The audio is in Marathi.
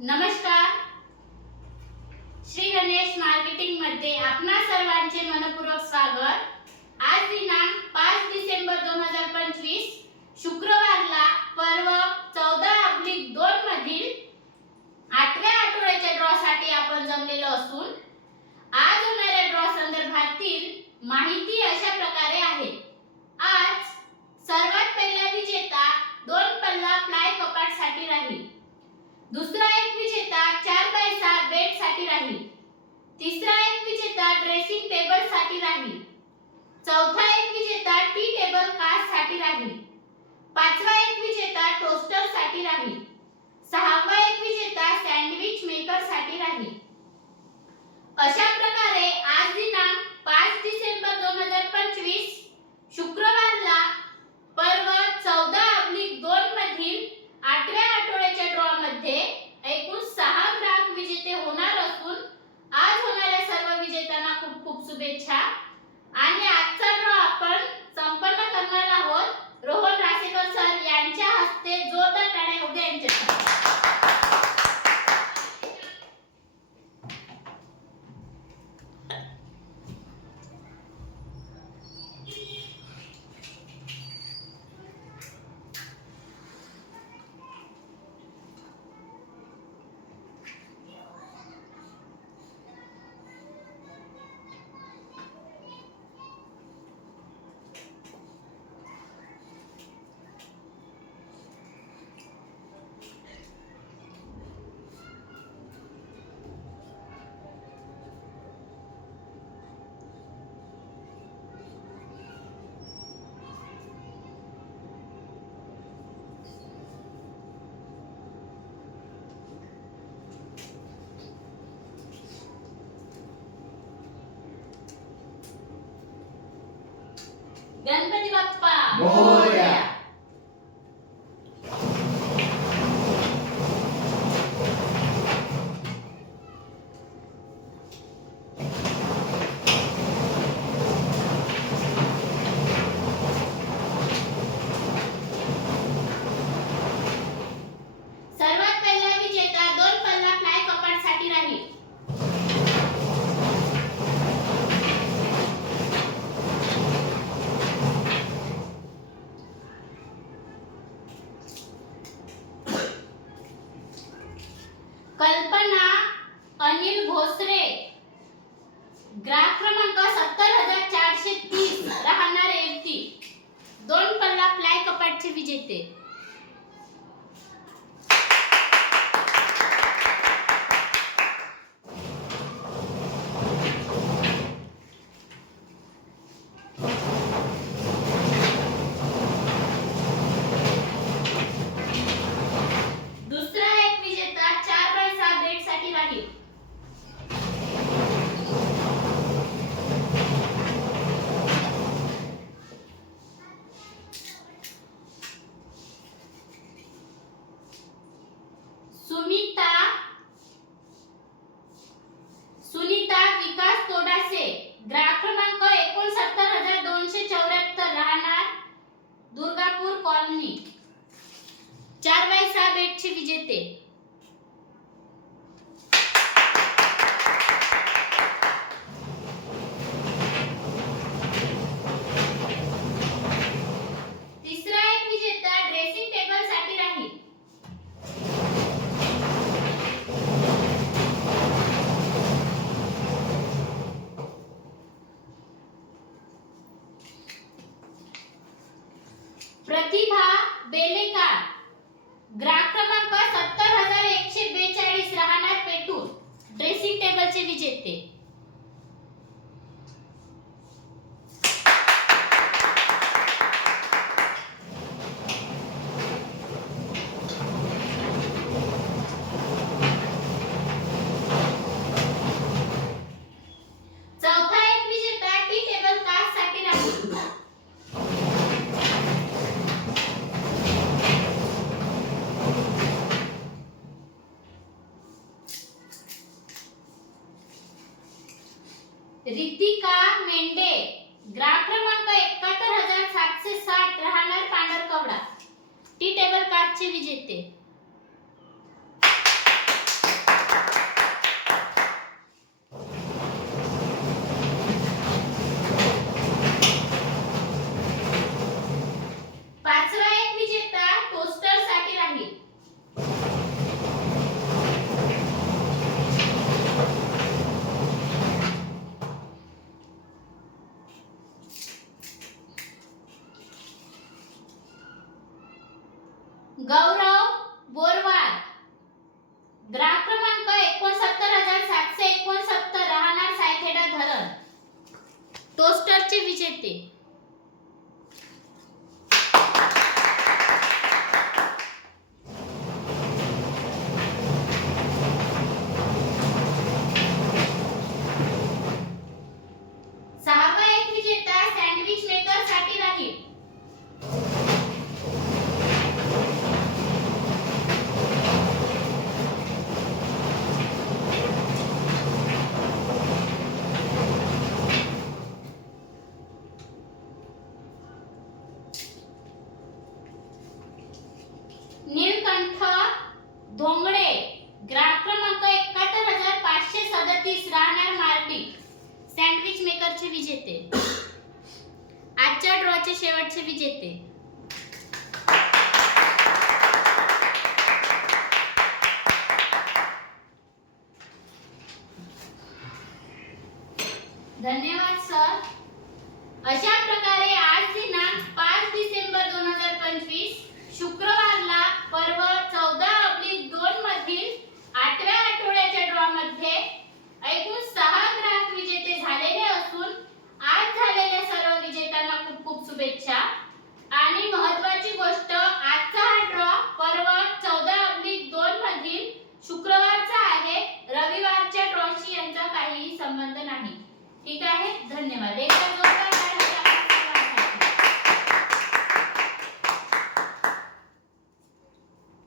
नमस्कार. श्री गणेश मार्केटिंगमध्ये आपणा सर्वांचे मनपूर्वक स्वागत. आज दिनांक पाच डिसेंबर दोन हजार पंचवीस शुक्रवारला पर्व चौदा अब्लिक दोन मधील आठव्या आठवड्याच्या ड्रॉसाठी आपण जमलेलो असून आज होणाऱ्या ड्रॉ संदर्भातील माहिती अशा प्रकारे आहे आज सर्वात पहिला विजेता दोन पल्ला प्लाय कपाटसाठी राहील दुसरा एक विजेता चार बाय सहा बेडसाठी राहील तिसरा एक विजेता ड्रेसिंग टेबलसाठी राहील चौथा एक विजेता टी टेबल कास्टसाठी राहील पाचवा एक विजेता टोस्टर साठी राहील. सहावा एक विजेता सँडविच मेकरसाठी राहील. अशा प्रकारे आज दिनांक पाच डिसेंबर दोन हजार पंचवीस शुक्रवारला पर्व चौदा अब्लिक दोन मधील आठव्या आठवड्याच्या ड्रॉ मध्ये एकूण सहा ग्राहक विजेते होणार असून आज होणाऱ्या सर्व विजेत्यांना खूप खूप शुभेच्छा. आणि गणपती बाप्पा कल्पना अनिल भोसरे. ग्राहक क्रमांक सत्तर हजार चारशे तीस. राहणार एफटी दोन पल्ला फ्लाय कपाटचे विजेते. विजेते तिसरा एक विजेता ड्रेसिंग टेबलसाठी प्रतिभा बेलेकार ग्राहक क्रमांक सत्तर हजार एकशे बेचाळीस राहणार पेटूर ड्रेसिंग टेबलचे विजेते चौथा एक विजेता टी टेबल कास्टसाठी राहील रितिका मेंढे ग्राहक क्रमांक एकाहत्तर हजार सातशे साठ राहणार पांढरकवडा. टी टेबल काचचे विजेते. मेकरचे विजेते. आजच्या ड्रॉचे शेवटचे विजेते. धन्यवाद सर अशा प्रकारे आज दिनांक पाच डिसेंबर दोन हजार पंचवीस शुक्रवार